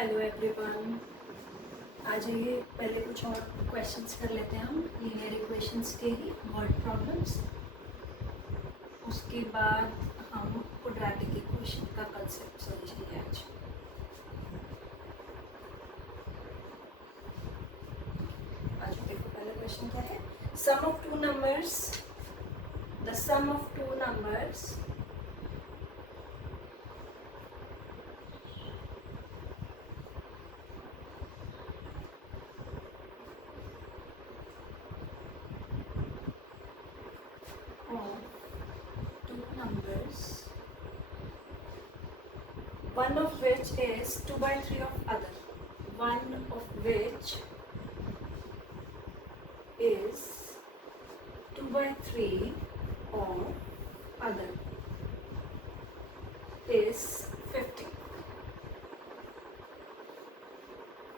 Hello everyone. आज ये पहले कुछ और क्वेश्चंस कर लेते हैं हम लीनियर इक्वेशंस के ही वर्ड प्रॉब्लम्स। उसके बाद हम क्वाड्रेटिक इक्वेशन का कंसेप्ट समझेंगे आज। देखो पहला क्वेश्चन क्या है। Sum of two numbers, the sum of two numbers one of which is 2 by 3 of other, one of which is 2 by 3 of other is 50।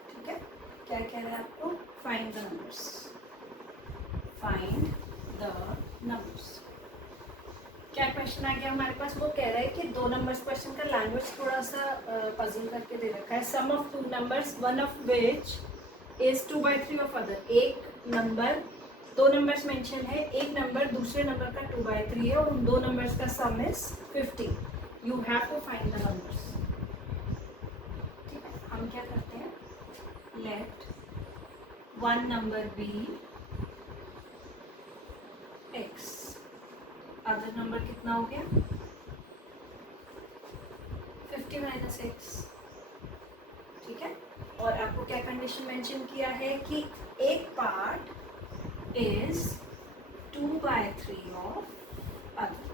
ठीक है, क्या कह रहा है आपको? Find the numbers, find the numbers. क्या क्वेश्चन आ गया हमारे पास? वो कह रहा है कि दो नंबर्स, क्वेश्चन का लैंग्वेज थोड़ा सा पजल करके दे रखा है। Sum of two numbers one of which is 2 by 3 of other. एक नंबर, दो नंबर्स मेंशन है, एक नंबर दूसरे नंबर का 2 by 3 है और उन दो नंबर्स का sum is 50। You have to find the numbers. ठीक है, हम क्या करते हैं, let one number be x, other number कितना हो गया 50 माइनस एक्स। ठीक है, और आपको क्या कंडीशन मेंशन किया है कि एक part is 2 by 3 of other.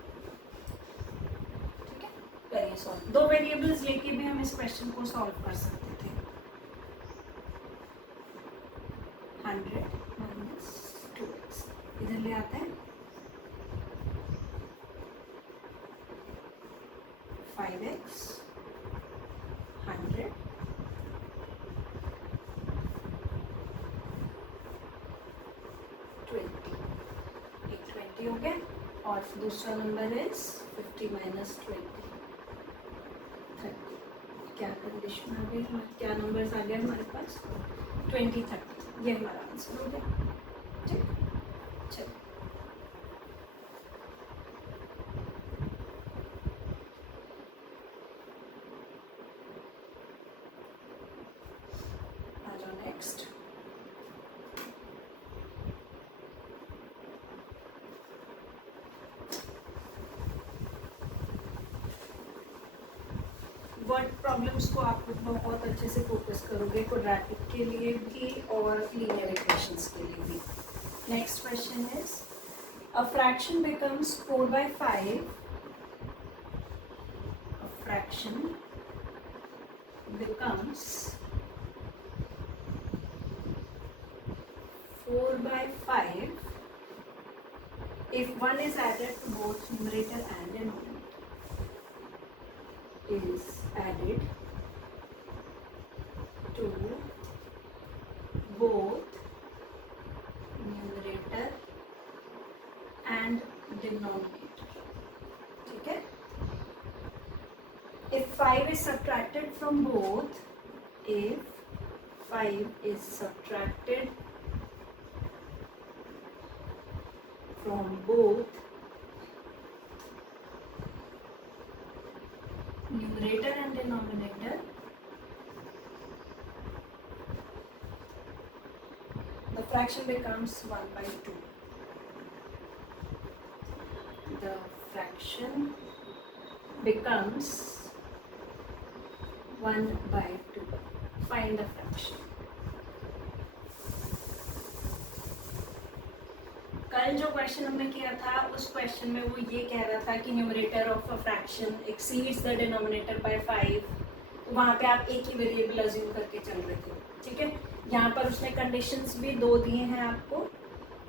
ठीक है, करिए सॉल्व। दो वेरिएबल्स लेके भी हम इस क्वेश्चन को सॉल्व कर सकते थे। 100 माइनस 2x इधर ले आते हैं, 5x 100 20, एक 20 हो गया और दूसरा नंबर इज 50 माइनस 20 30। क्या कंडीशन आ गई हमारे, क्या नंबर्स आ गए हमारे पास? 20 30, ये हमारा आंसर हो गया। ठीक, चलो नेक्स्ट। वर्ड प्रॉब्लम्स को आप बहुत अच्छे से फोकस करोगे, क्वाड्रेटिक के लिए भी और लीनियर इक्वेशंस के लिए भी। Next question is a fraction becomes 4 by 5, a fraction becomes 4 by 5 if 1 is added to both numerator and denominator, is added to both numerator and denominator. ठीक है, if 5 is subtracted from both, if 5 is subtracted from both numerator and denominator, the fraction becomes 1 by 2. The fraction becomes 1 by 2. Find the fraction. कल जो question हमने किया था उस question में वो ये कह रहा था कि numerator of a fraction exceeds the denominator by 5। वहाँ पे आप एक ही वेरिएबल अज्यूम करके चल रहे थे। ठीक है, यहाँ पर उसने कंडीशंस भी दो दिए हैं आपको,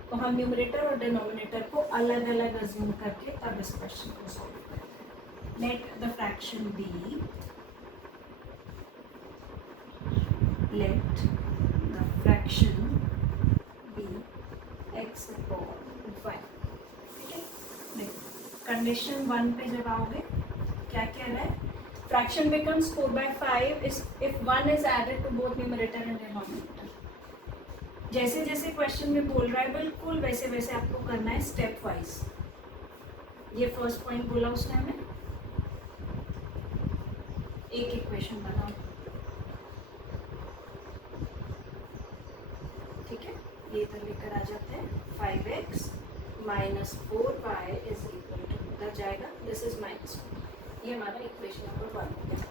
तो हम न्यूमरेटर और डिनोमिनेटर को अलग अलग अज्यूम करके तब इस क्वेश्चन को सॉल्व करते हैं। Let the fraction be, let the fraction x upon 5। ठीक है, कंडीशन 1 पे जब आओगे क्या कह रहा है, Fraction becomes 4/5 if 1 is added to both numerator and denominator. जैसे जैसे क्वेश्चन में बोल रहा है बिल्कुल वैसे वैसे आपको करना है स्टेप वाइज. ये फर्स्ट पॉइंट बोला उसने हमें. एक इक्वेशन बनाओ. ठीक है, ये इधर लेकर आ जाते हैं. 5x minus 4y is equal to उधर जाएगा. This is minus. ये हमारा इक्वेशन नंबर 1 हो गया.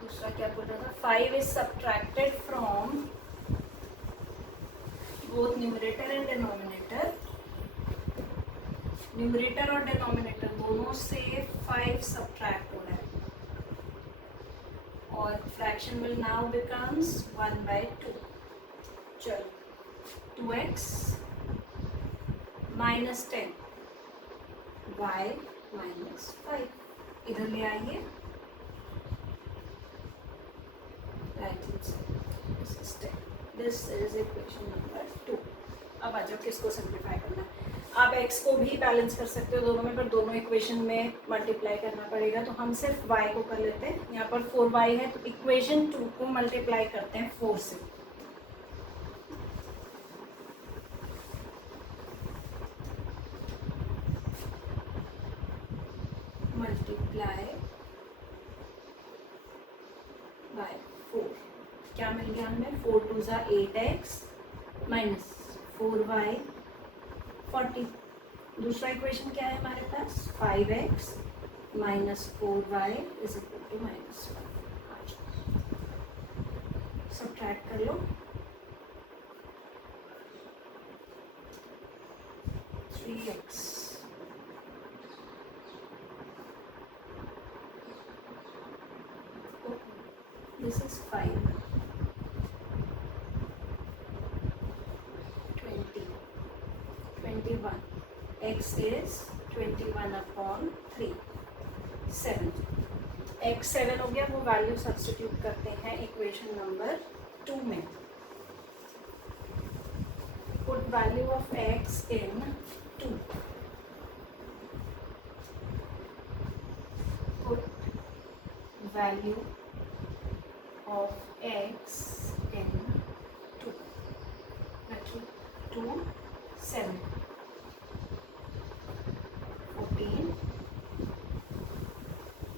दूसरा क्या बोल रहा था? 5 is subtracted from both numerator and denominator. Numerator और डिनोमिनेटर दोनों से 5 सब्ट्रैक्ट हो रहा है और फ्रैक्शन विल नाउ बिकम्स 1/2. चलो 2x माइनस 10 y माइनस 5 इधर ले आइए. This is equation number 2. अब आ जाओ किसको सिंप्लीफाई करना है. आप x को भी बैलेंस कर सकते हो दोनों में, पर दोनों इक्वेशन में मल्टीप्लाई करना पड़ेगा. तो हम सिर्फ y को कर लेते हैं. यहाँ पर 4y है तो इक्वेशन 2 को मल्टीप्लाई करते हैं 4 से. Multiply by 4. क्या मिल गया हमें? 4 2 ज़ा 8x माइनस 4y 40. दूसरा इक्वेशन क्या है हमारे पास? 5x minus 4y is equal to minus 5. Subtract कर लो. 3x this is 5 20 21 x is 21/3 7. x 7 हो गया. वो वैल्यू सब्स्टिट्यूट करते हैं इक्वेशन नंबर 2 में. Put value of x in 2. Put value of x in 2. 2 7 14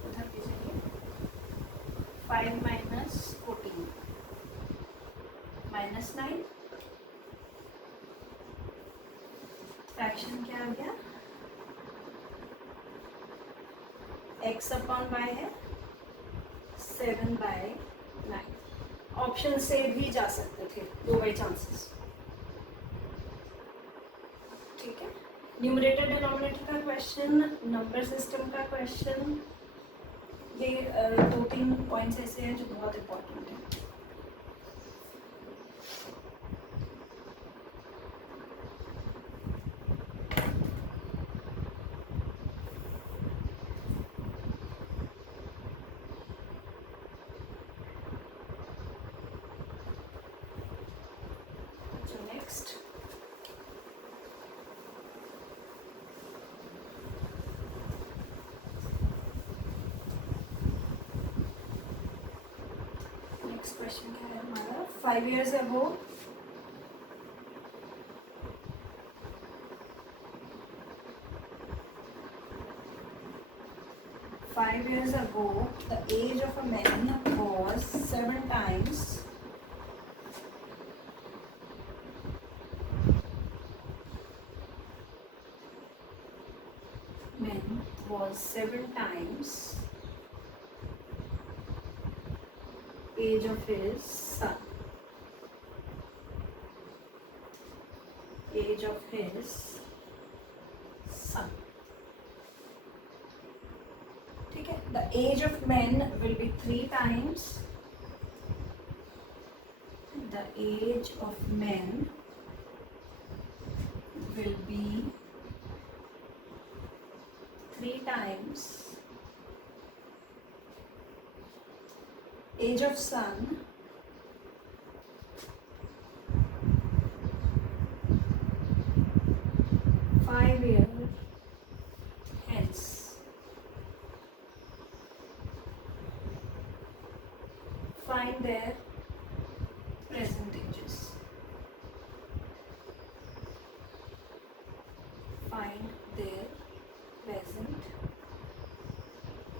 उधर भी जाइए. 5 माइनस 14 माइनस 9. फ्रैक्शन क्या आ गया? x अपॉन y है 7/9. ऑप्शन से भी जा सकते थे 2 बाई चांसेस. ठीक है. न्यूमरेटर डिनोमिनेटर का क्वेश्चन, नंबर सिस्टम का क्वेश्चन, ये 2-3 पॉइंट्स ऐसे हैं जो बहुत इम्पोर्टेंट हैं. Next, next question क्या है हमारा? 5 years ago the age of a man was 7 times age of his son. Age of his son. ठीक है. The age of men will be 3 times. The age of men will be 3 times age of son (5 years) find their present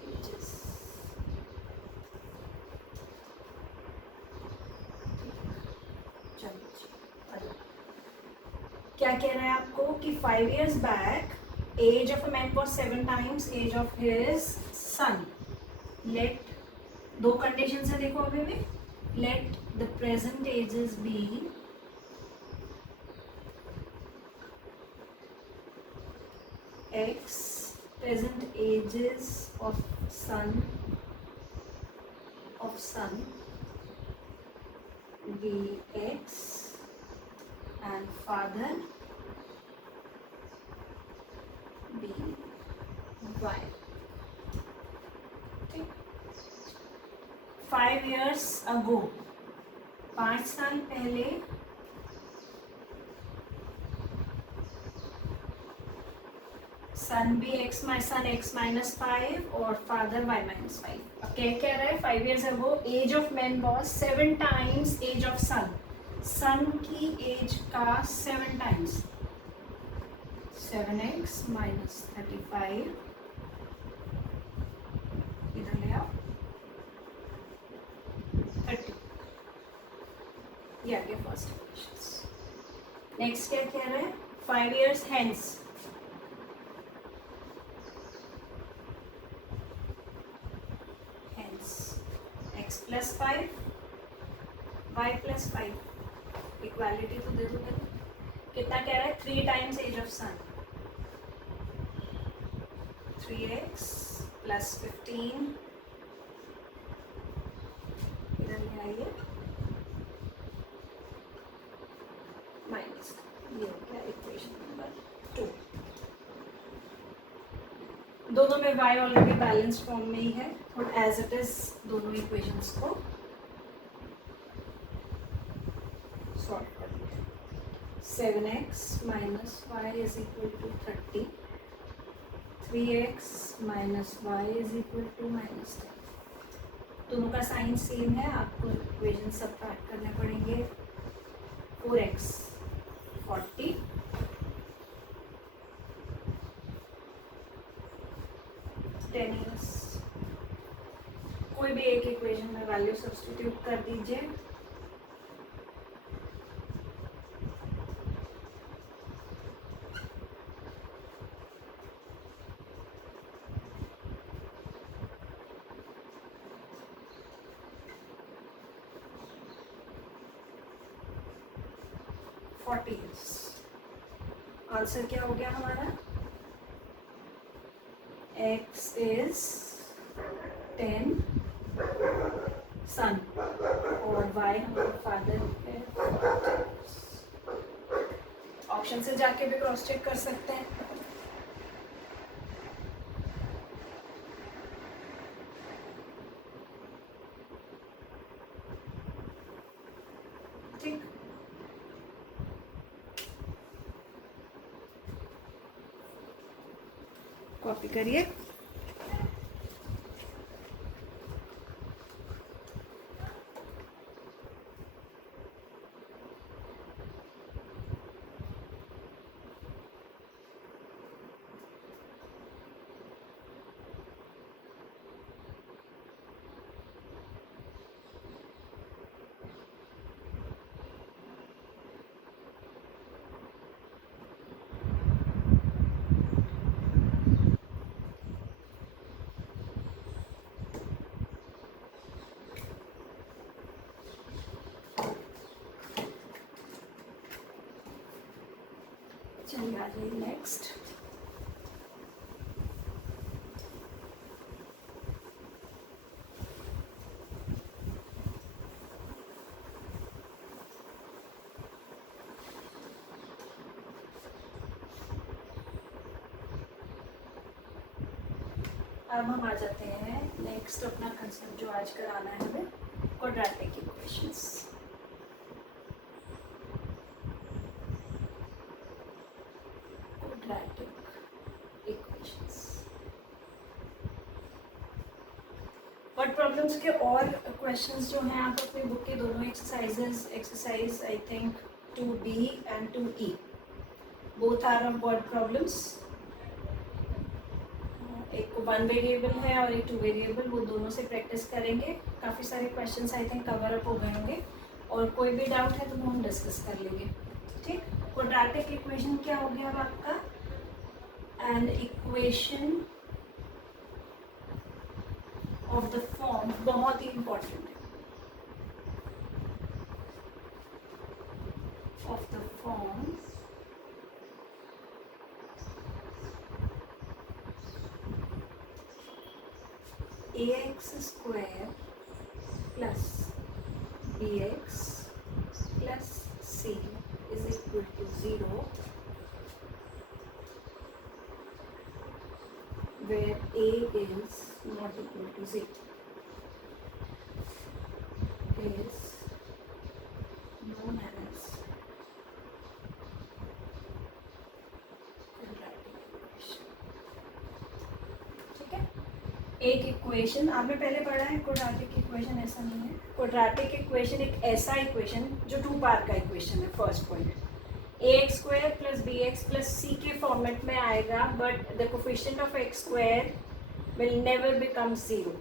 ages. चलो क्या कह रहा है आपको कि 5 years back age of a man was 7 times age of his son. Let दो condition है देखो अभी भी. Let the present ages be x, present ages of son be x and father be y. ठीक. 5 years ago 5 साल पहले सन भी x minus 5 और फादर y minus 5. अब क्या कह रहा है 5 years ago age of man was 7 times age of son. Son की एज का 7 times 7x minus 35 इधर ले आओ 30. ये आ गया फर्स्ट इक्वेशन. नेक्स्ट क्या कह रहा है 5 years hence plus 5 y plus 5 equality तो दे दो. कितना कह रहा है 3 times age of son. 3x plus 15 इधर ले आइए माइनस. ये हो गया इक्वेशन नंबर 2. दोनों में y ऑलरेडी बैलेंस फॉर्म में ही है और एज इट इज दोनों इक्वेशंस को सॉल्व कर लीजिए. 7x minus y is equal to 30. 3x minus y is equal to minus 10. दोनों का साइन सेम है. आपको इक्वेशन सबट्रैक्ट करने पड़ेंगे. 4x 40 10 years. कोई भी एक इक्वेशन में वैल्यू सब्स्टिट्यूट कर दीजिए. आंसर क्या हो गया हमारा x is 10 सन और y हमारा फादर है. ऑप्शन से जाके भी क्रॉस चेक कर सकते हैं. ठीक. कॉपी करिए. चलिए आ जाइए नेक्स्ट. अब हम आ जाते हैं नेक्स्ट अपना कंसेप्ट जो आज कराना है हमें क्वाड्रेटिक इक्वेशंस. वर्ड प्रॉब्लम्स के और क्वेश्चंस जो हैं आप अपनी बुक के दोनों exercise I think 2D and 2E both are of word problems, एक 1 वेरिएबल है और एक 2 वेरिएबल, वो दोनों से प्रैक्टिस करेंगे। काफ़ी सारे questions I think cover up हो गए होंगे, और कोई भी डाउट है तो वो हम डिस्कस कर लेंगे। ठीक, क्वाड्रेटिक इक्वेशन क्या हो गया अब आपका? An equation of the form, बहुत ही इंपॉर्टेंट है, of the form ax square plus bx plus c is equal to 0, where a is not equal to 0, is known as quadratic equation। ठीक है, एक इक्वेशन आपने पहले पढ़ा है, क्वाड्रेटिक इक्वेशन ऐसा नहीं है। क्वाड्रेटिक इक्वेशन एक ऐसा इक्वेशन जो 2 पार्ट का इक्वेशन है। First point, ax square plus bx plus c के फॉर्मेट में आएगा, but the coefficient of x square will never become 0।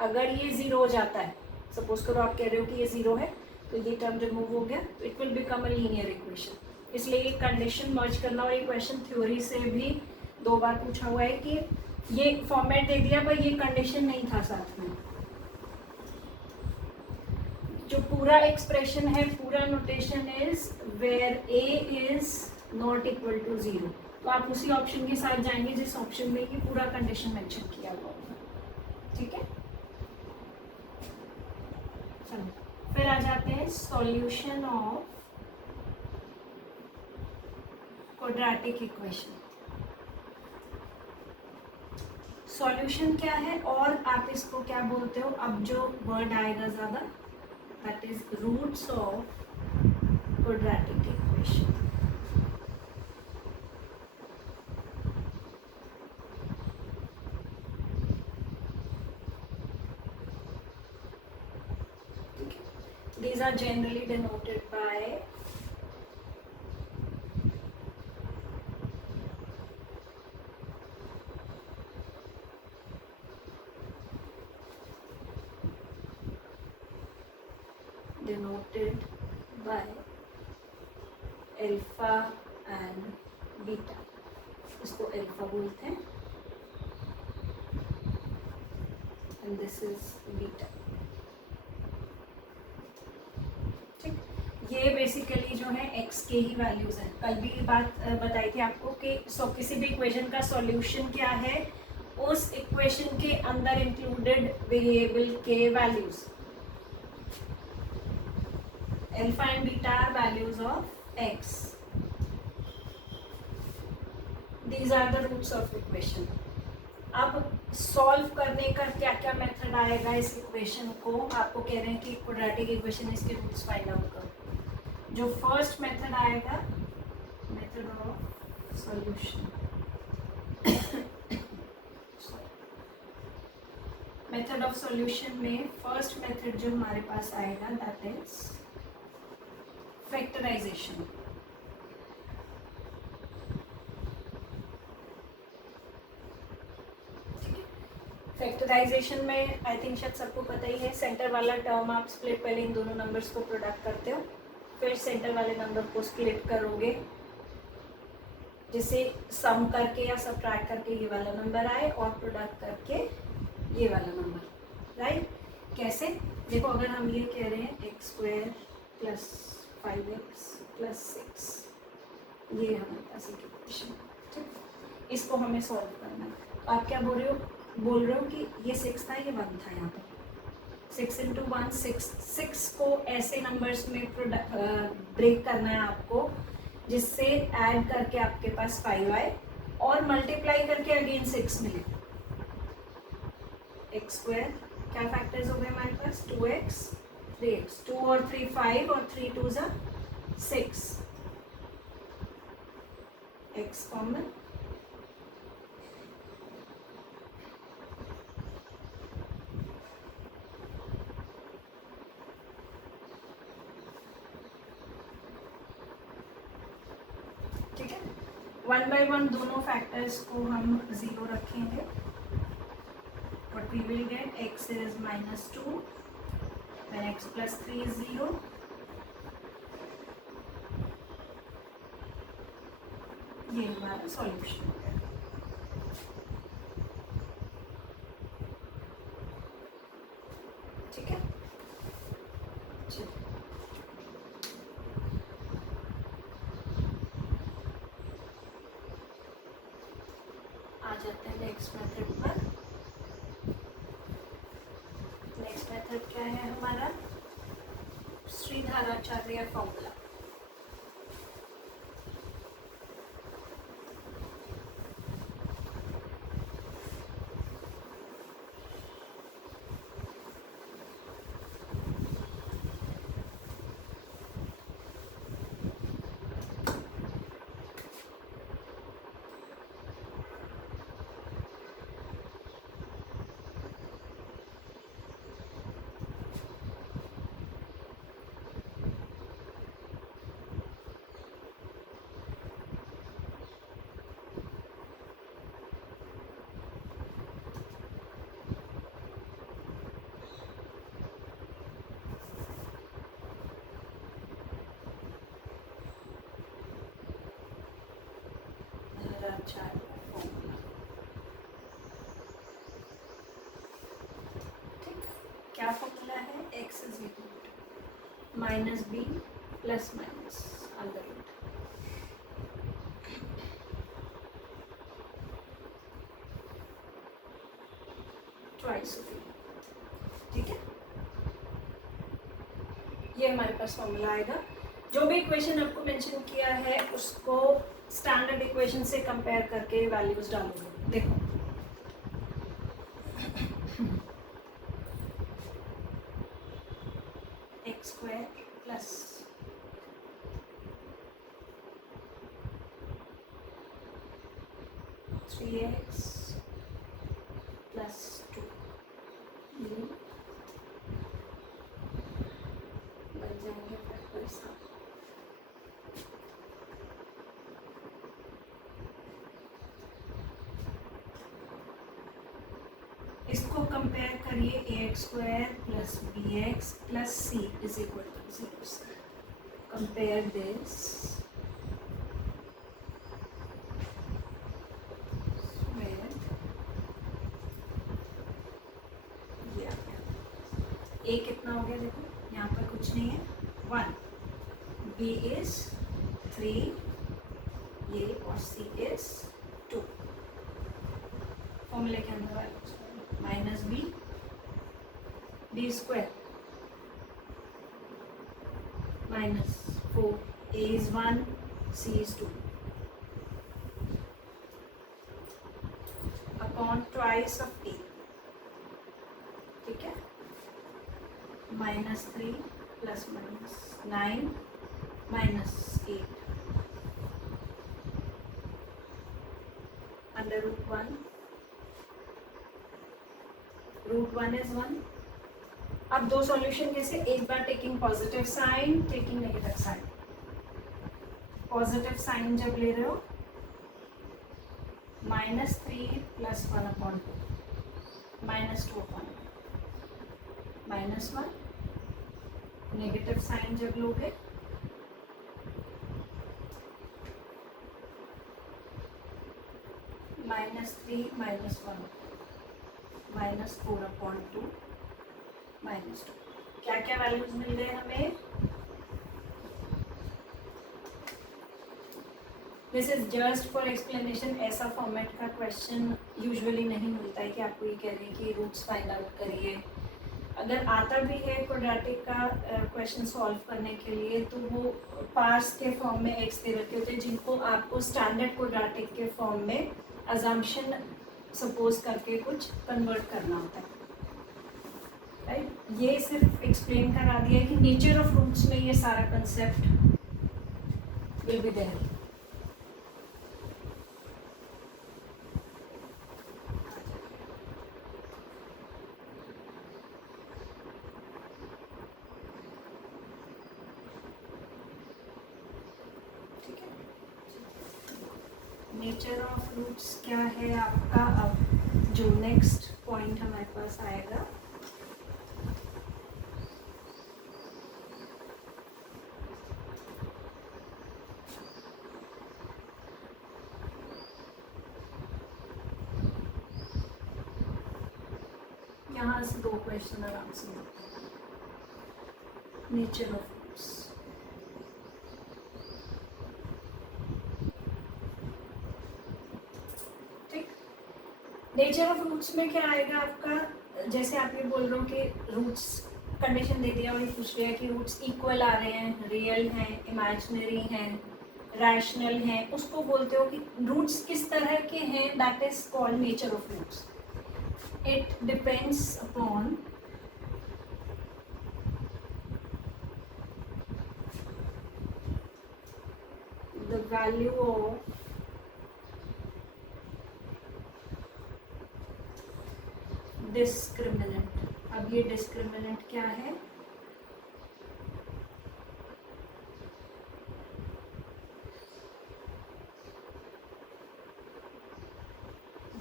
अगर ये 0 हो जाता है, सपोज करो आप कह रहे हो कि ये 0 है, तो ये टर्म रिमूव हो गया, तो it will become a linear equation. इसलिए ये कंडीशन मर्ज करना, और ये क्वेश्चन थ्योरी से भी 2 बार पूछा हुआ है कि ये फॉर्मेट दे दिया पर ये कंडीशन नहीं था साथ में। जो पूरा एक्सप्रेशन है, पूरा notation is where a is not equal to 0, तो आप उसी ऑप्शन के साथ जाएंगे जिस ऑप्शन में ये पूरा कंडीशन मेंशन किया हुआ होगा। ठीक है, चलो फिर आ जाते हैं solution of quadratic equation. Solution क्या है, और आप इसको क्या बोलते हो, अब जो वर्ड आएगा ज़्यादा, that is roots of quadratic equation. These are generally denoted by alpha and beta. इसको अल्फा बोलते हैं एंड दिस इज बीटा। ठीक, ये बेसिकली जो है x के ही वैल्यूज हैं। कल भी बात बताई थी आपको कि किसी भी इक्वेशन का सॉल्यूशन क्या है, उस इक्वेशन के अंदर इंक्लूडेड वेरिएबल के values. Alpha and beta are values of x, these are the roots of equation। अब सॉल्व करने का क्या क्या मेथड आएगा इस इक्वेशन को, आपको कह रहे हैं कि क्वाड्रेटिक इक्वेशन इसके रूट्स फाइंड आउट करो। जो फर्स्ट मेथड आएगा, method of solution, method of solution में फर्स्ट मेथड जो हमारे पास आएगा दैट इज फैक्टराइजेशन। फैक्टराइजेशन में आई थिंक शायद सबको पता ही है, सेंटर वाला टर्म आप स्प्लिट पहले इन दोनों नंबर्स को प्रोडक्ट करते हो, फिर सेंटर वाले नंबर को स्प्लिट करोगे जिसे सम करके या सब्ट्रैक्ट करके ये वाला नंबर आए, और प्रोडक्ट करके ये वाला नंबर। राइट, कैसे? देखो, अगर हम ये कह रहे हैं x square plus 5x plus 6, ये हमारे पास एक इक्वेशन। ठीक, इसको हमें सॉल्व करना है। तो आप क्या बोल रहे हो कि ये 6 था, ये 1 था, यहाँ पर 6 इंटू 1 6 को ऐसे नंबर्स में ब्रेक करना है आपको जिससे ऐड करके आपके पास 5 आए और मल्टीप्लाई करके अगेन 6 मिले। एक्स स्क्वायर क्या फैक्टर्स हो गए हमारे पास, 2x 3x, 2 और 3 5 और 3 2 जा 6, x कॉमन, ठीक है, 1 by 1 दोनों फैक्टर्स को हम 0 रखेंगे. What we will get, x is -2 when x plus 3 is 0. ये हमारा सॉल्यूशन है. ठीक है, चलिए आ जाते हैं नेक्स्ट मेथड पर. नेक्स्ट मेथड क्या है हमारा? श्रीधराचार्य फॉर्मूला. फॉर्मूला. ठीक, क्या फॉर्मूला है? x is equal to -b plus minus under root twice of e. ठीक है, ये हमारे पास फॉर्मूला आएगा. जो भी इक्वेशन आपको मेंशन किया है उसको स्टैंडर्ड इक्वेशन से कंपेयर करके वैल्यूज डालोगे. देखो x square plus 3x plus 2 ये बन जाएंगे फैक्टर्स. इसको कंपेयर करिए ax² plus bx plus c is equal to 0 से. कंपेयर दिस a कितना हो गया? देखो यहाँ पर कुछ नहीं है, 1. b इज 3 ये और c इज 2. फॉर्मूले के अंदर -b b square -4 a is 1 c is 2 upon twice of a. ठीक है, -3 plus minus 9 -8 under root 1. Root 1 is 1. अब दो सॉल्यूशन कैसे? एक बार taking positive sign, taking negative sign. Positive sign जब ले रहे हो -3 plus 1 upon 2 -2 upon -1. Negative sign जब लोगे -3 -1 -4 अपॉन 2 -2. क्या क्या वैल्यूज मिल गए हमें? This is just for explanation. ऐसा फॉर्मेट का क्वेश्चन यूजुअली नहीं मिलता है कि आपको ये कह रहे हैं कि रूट्स फाइंड आउट करिए. अगर आता भी है क्वाड्रेटिक का क्वेश्चन सॉल्व करने के लिए तो वो पार्ट्स के फॉर्म में एक्स दे रखे होते हैं जिनको आपको स्टैंडर्ड क्वाड्रेटिक के फॉर्म में अजम्पशन सपोज करके कुछ कन्वर्ट करना होता है. राइट, ये सिर्फ एक्सप्लेन करा दिया है कि नेचर ऑफ रूट्स में ये सारा कंसेप्ट विल बी देयर. ठीक है, नेचर ऑफ रूट्स क्या है आपका? अब जो नेक्स्ट पॉइंट हमारे पास आएगा, यहाँ से 2 क्वेश्चन आराम से नेचर ऑफ रूट्स। ठीक, नेचर ऑफ रूट्स में क्या आएगा आपका? जैसे आप ये बोल रहे हो कि रूट्स कंडीशन दे दिया और ये पूछ रहा है कि रूट्स इक्वल आ रहे हैं, रियल हैं, इमेजिनरी हैं, रैशनल हैं, उसको बोलते हो कि रूट्स किस तरह के हैं, that is called nature of roots. It depends upon the value of discriminant. अब ये डिस्क्रिमिनेंट क्या है?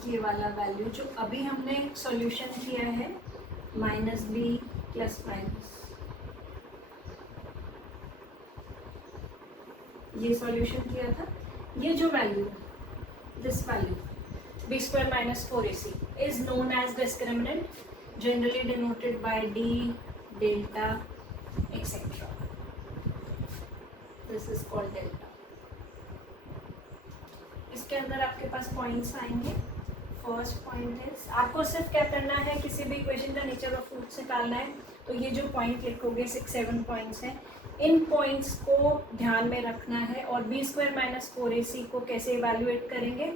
ये वाला वैल्यू जो अभी हमने सॉल्यूशन किया है, -b प्लस माइनस, ये सॉल्यूशन किया था, ये जो value, this value b² - 4ac is known as discriminant, generally denoted by d, delta, etc. This is called delta. इसके अंदर आपके पास पॉइंट्स आएंगे। फर्स्ट पॉइंट है, आपको सिर्फ क्या करना है, किसी भी इक्वेशन का नेचर ऑफ रूट्स निकालना है, तो ये जो पॉइंट लिखोगे 6-7 पॉइंट्स हैं, इन पॉइंट्स को ध्यान में रखना है। और b² - 4ac को कैसे इवैल्यूएट करेंगे?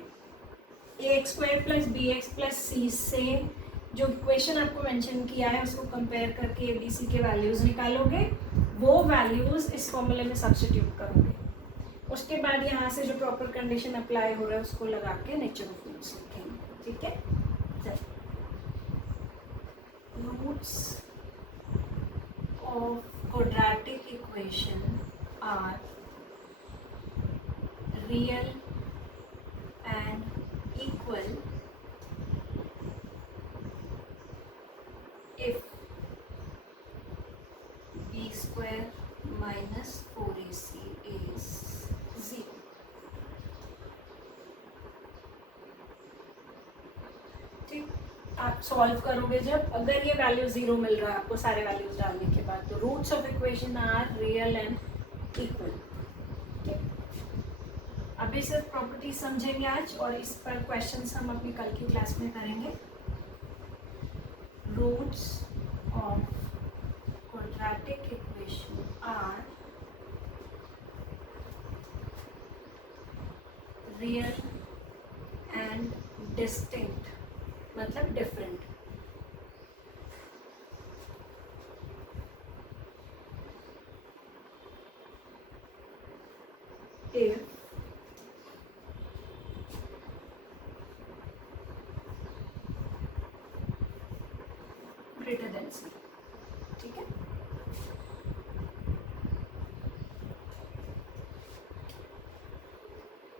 ax² + bx + c से जो इक्वेशन आपको मेंशन किया है उसको कंपेयर करके ए बी सी के वैल्यूज़ निकालोगे, वो वैल्यूज़ इस फॉर्मूले में सब्स्टिट्यूट करोगे। उसके बाद यहाँ से जो प्रॉपर कंडीशन अप्लाई हो रहा है उसको लगा के नेचर ऑफ रूट्स लिखेंगे। ठीक है, roots of quadratic equation are real and equal if b² - 4ac is 0। ठीक, आप सॉल्व करोगे जब, अगर ये वैल्यू 0 मिल रहा है आपको सारे वैल्यूज डालने के बाद, तो roots of equation are real and equal. अभी सिर्फ प्रॉपर्टी समझेंगे आज, और इस पर क्वेश्चंस हम अपनी कल की क्लास में करेंगे। Roots of quadratic equation are real and distinct, मतलब different. if greater than c। ठीक है,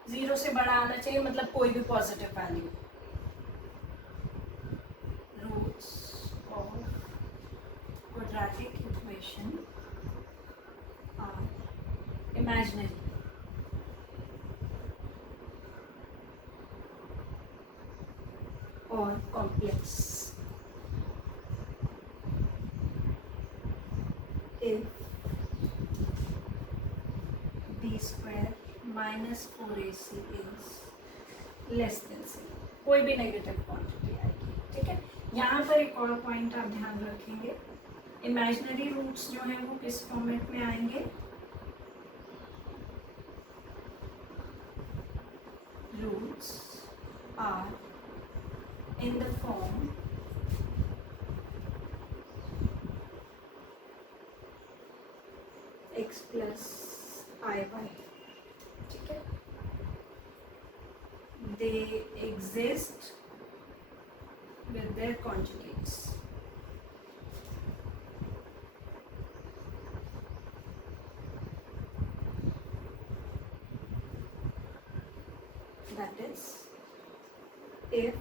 जीरो से बड़ा आना चाहिए, मतलब कोई भी positive value. Roots of quadratic equation are imaginary और complex if b² - 4ac is less than c, कोई भी नेगेटिव क्वांटिटी आएगी। ठीक है, यहाँ पर एक और पॉइंट आप ध्यान रखेंगे, इमेजिनरी रूट्स जो हैं वो किस फॉर्मेट में आएंगे? Roots are in the form x plus iy। ठीक है, they exist with their conjugates। that is if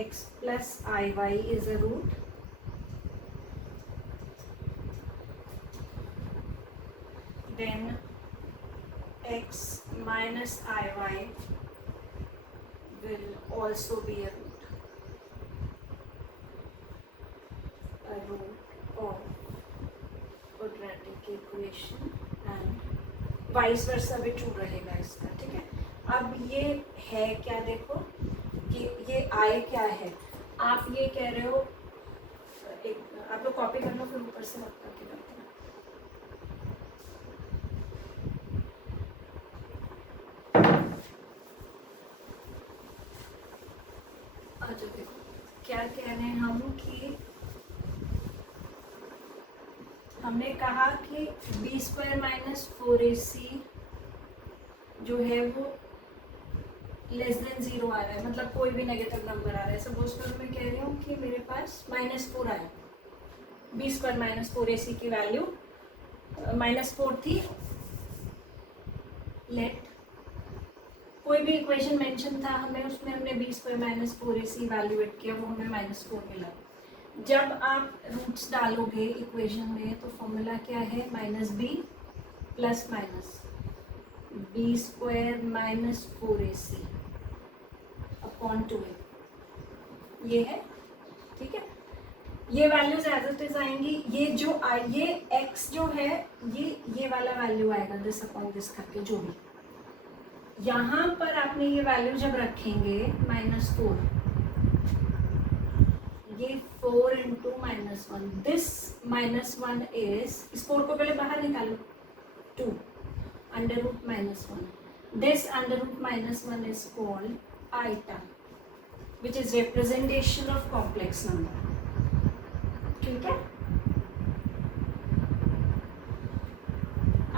x plus iy is a root, then x minus iy will also be a root of quadratic equation and vice versa भी true रहेगा इसका. ठीक है, अब ये है क्या, देखो कि ये आई क्या है. आप ये कह रहे हो, एक आप लोग कॉपी कर लो फिर ऊपर से रख करके करते हैं. अच्छा देखो क्या कह रहे हैं हम कि हमने कहा कि बी स्क्वायर माइनस 4ac जो है वो लेस देन 0 आ रहा है, मतलब कोई भी नेगेटिव नंबर आ रहा है. सपोज करो मैं कह रही हूँ कि मेरे पास -4 आया, बी स्क्वायर माइनस 4ac की वैल्यू -4 थी. लेट कोई भी इक्वेशन मेंशन था हमें, उसमें हमने B square minus 4ac evaluate किया, वो हमें -4 मिला. जब आप रूट्स डालोगे इक्वेशन में तो फॉर्मूला क्या है, -b plus minus b square minus 4ac upon 2a, ये है. ठीक है, ये वैल्यूज एज इट इज आएंगी. ये जो ये x जो है ये वाला वैल्यू आएगा दिस अपॉन दिस करके, जो भी यहाँ पर आपने ये वैल्यू जब रखेंगे -4, ये 4 इंटू -1, दिस -1 इज, इस 4 को पहले बाहर निकालो, 2 under root -1. This under root -1 is called iota which is representation of complex number. ठीक है,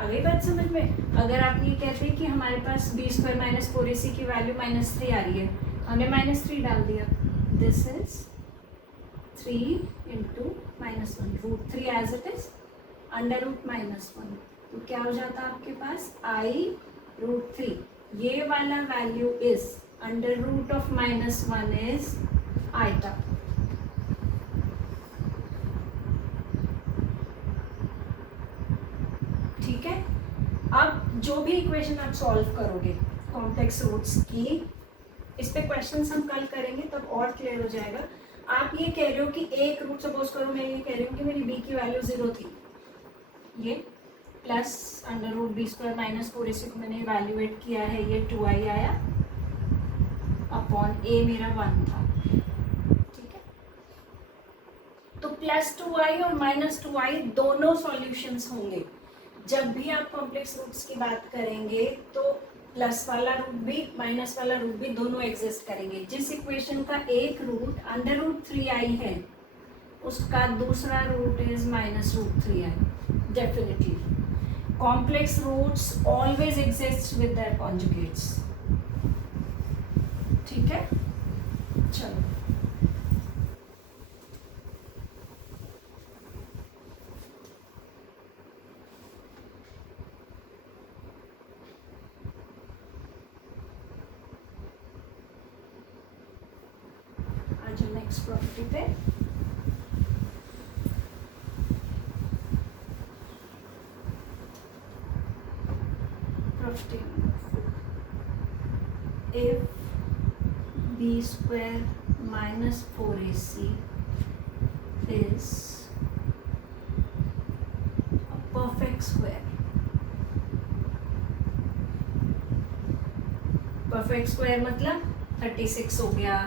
आगे बात समझ में. अगर आप ये कहते हैं कि हमारे पास बी स्क्वायर माइनस 4ac की वैल्यू -3 आ रही है, हमने -3 डाल दिया, this is 3 into -1, root 3 as it is under root -1. तो क्या हो जाता है आपके पास, i√3. ये वाला value is under root of -1 is iota. ठीक है, अब जो भी इक्वेशन आप सॉल्व करोगे कॉम्प्लेक्स रूट्स की, इस पे क्वेश्चंस हम कल करेंगे तब और क्लियर हो जाएगा. आप ये कह रहे हो कि एक रूट, सपोज करो मैं ये कह रही हूँ कि मेरी b की वैल्यू 0 थी, ये plus under root b square minus 4ac को मैंने इवैल्यूएट किया है, ये 2i आया अपॉन a मेरा 1 था. ठीक है, तो +2i और -2i दोनों सॉल्यूशंस होंगे. जब भी आप कॉम्प्लेक्स रूट्स की बात करेंगे तो प्लस वाला रूट भी माइनस वाला रूट भी दोनों एग्जिस्ट करेंगे. जिस इक्वेशन का एक रूट अंडर रूट 3i है, उसका दूसरा root is -√3i. Definitely complex roots always exist with their conjugates. ठीक है, चलो नेक्स्ट प्रॉपर्टी पे. Property if b square minus 4ac is a perfect square. Perfect square मतलब 36 हो गया,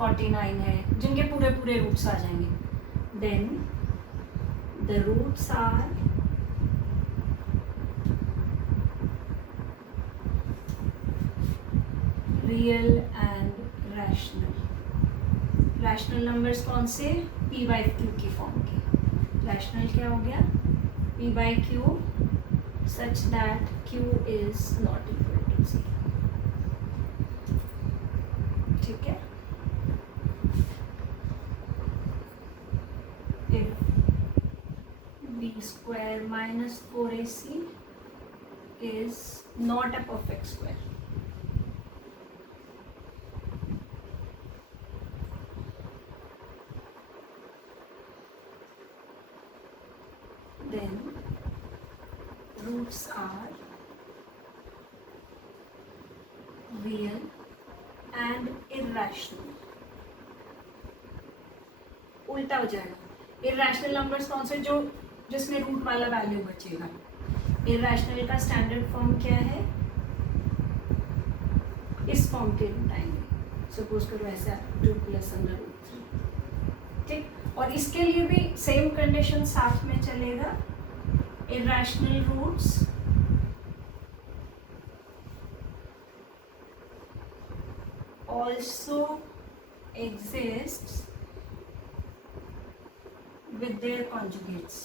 49 है, जिनके पूरे पूरे रूट्स आ जाएंगे. Then the roots are real and rational. Rational numbers कौन से, p/q की फॉर्म के. रैशनल क्या हो गया, p/q such that q is not equal to 0. ठीक है, b square minus 4ac is not a perfect square. Real and irrational. उल्टा हो जाएगा। इरैशनल नंबर्स कौन से, जो जिसमें रूट वाला वैल्यू बचेगा। इरैशनल का स्टैंडर्ड फॉर्म क्या है, इस फॉर्म के रूट आएंगे। सपोज करो ऐसे 2 + √3, ठीक। और इसके लिए भी सेम कंडीशन साथ में चलेगा। Irrational roots also exists with their conjugates.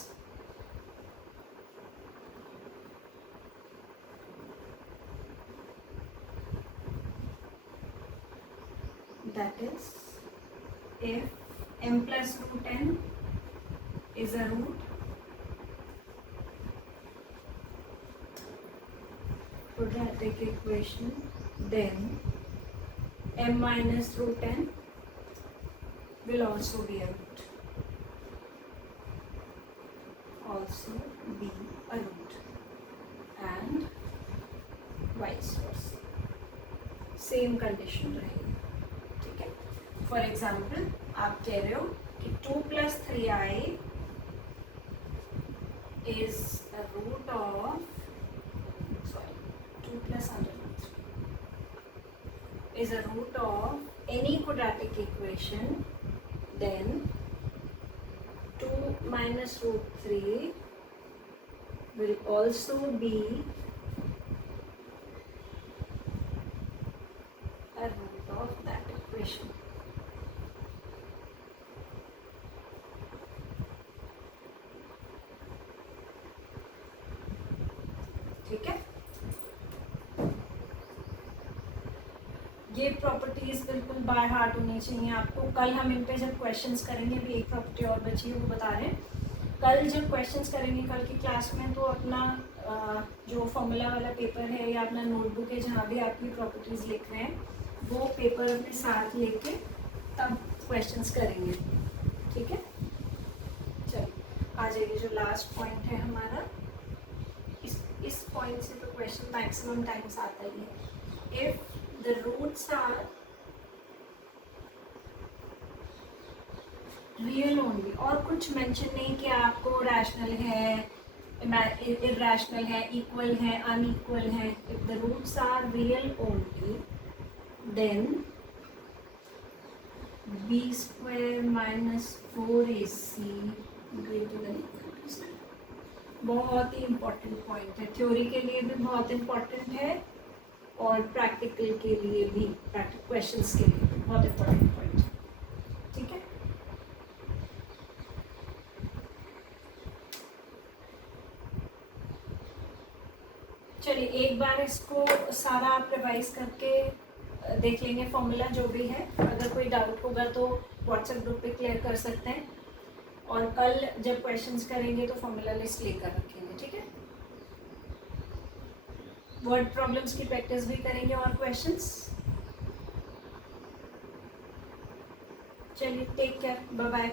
That is, if m plus root n is a root, quadratic equation, then m minus root n will also be a root. Also be a root, and vice versa. Same condition रहेगी, ठीक है। For example, आप कह रहे हो कि 2 + 3i is a root of, 2 + √3 is a root of any quadratic equation, then 2 minus √3 will also be a root of that equation. ठीक है, ये प्रॉपर्टीज बिल्कुल बाय हार्ट होनी चाहिए आपको। कल हम इन पे जब क्वेश्चंस करेंगे, अभी एक प्रॉपर्टी और बची है वो बता रहे हैं। कल जब क्वेश्चंस करेंगे कल की क्लास में, तो अपना जो फॉर्मूला वाला पेपर है या अपना नोटबुक है जहाँ भी आपकी प्रॉपर्टीज लिख रहे हैं, वो पेपर अपने साथ लेके तब क्वेश्चंस करेंगे, ठीक है। चलिए आ जाइए, जो लास्ट पॉइंट है हमारा, इस पॉइंट से तो क्वेश्चन मैक्सिमम टाइम्स आता ही है। If the roots are real only, और कुछ मेंशन नहीं कि आपको रैशनल है, इरैशनल है, इक्वल है, अनइक्वल है। If the roots are real only, then b² - 4ac greater than equal to 0। बहुत ही इम्पोर्टेंट पॉइंट है, थ्योरी के लिए भी बहुत इम्पोर्टेंट है और प्रैक्टिकल के लिए भी, प्रैक्टिकल क्वेश्चंस के लिए भी बहुत इम्पोर्टेंट पॉइंट है, ठीक है। चलिए एक बार इसको सारा आप रिवाइज करके देख लेंगे, फॉर्मूला जो भी है। अगर कोई डाउट होगा तो व्हाट्सएप ग्रुप पे क्लियर कर सकते हैं, और कल जब क्वेश्चंस करेंगे तो फॉर्मूला लिस्ट लेकर रखेंगे, ठीक है। वर्ड प्रॉब्लम्स की प्रैक्टिस भी करेंगे और क्वेश्चंस। चलिए टेक केयर, बाय बाय।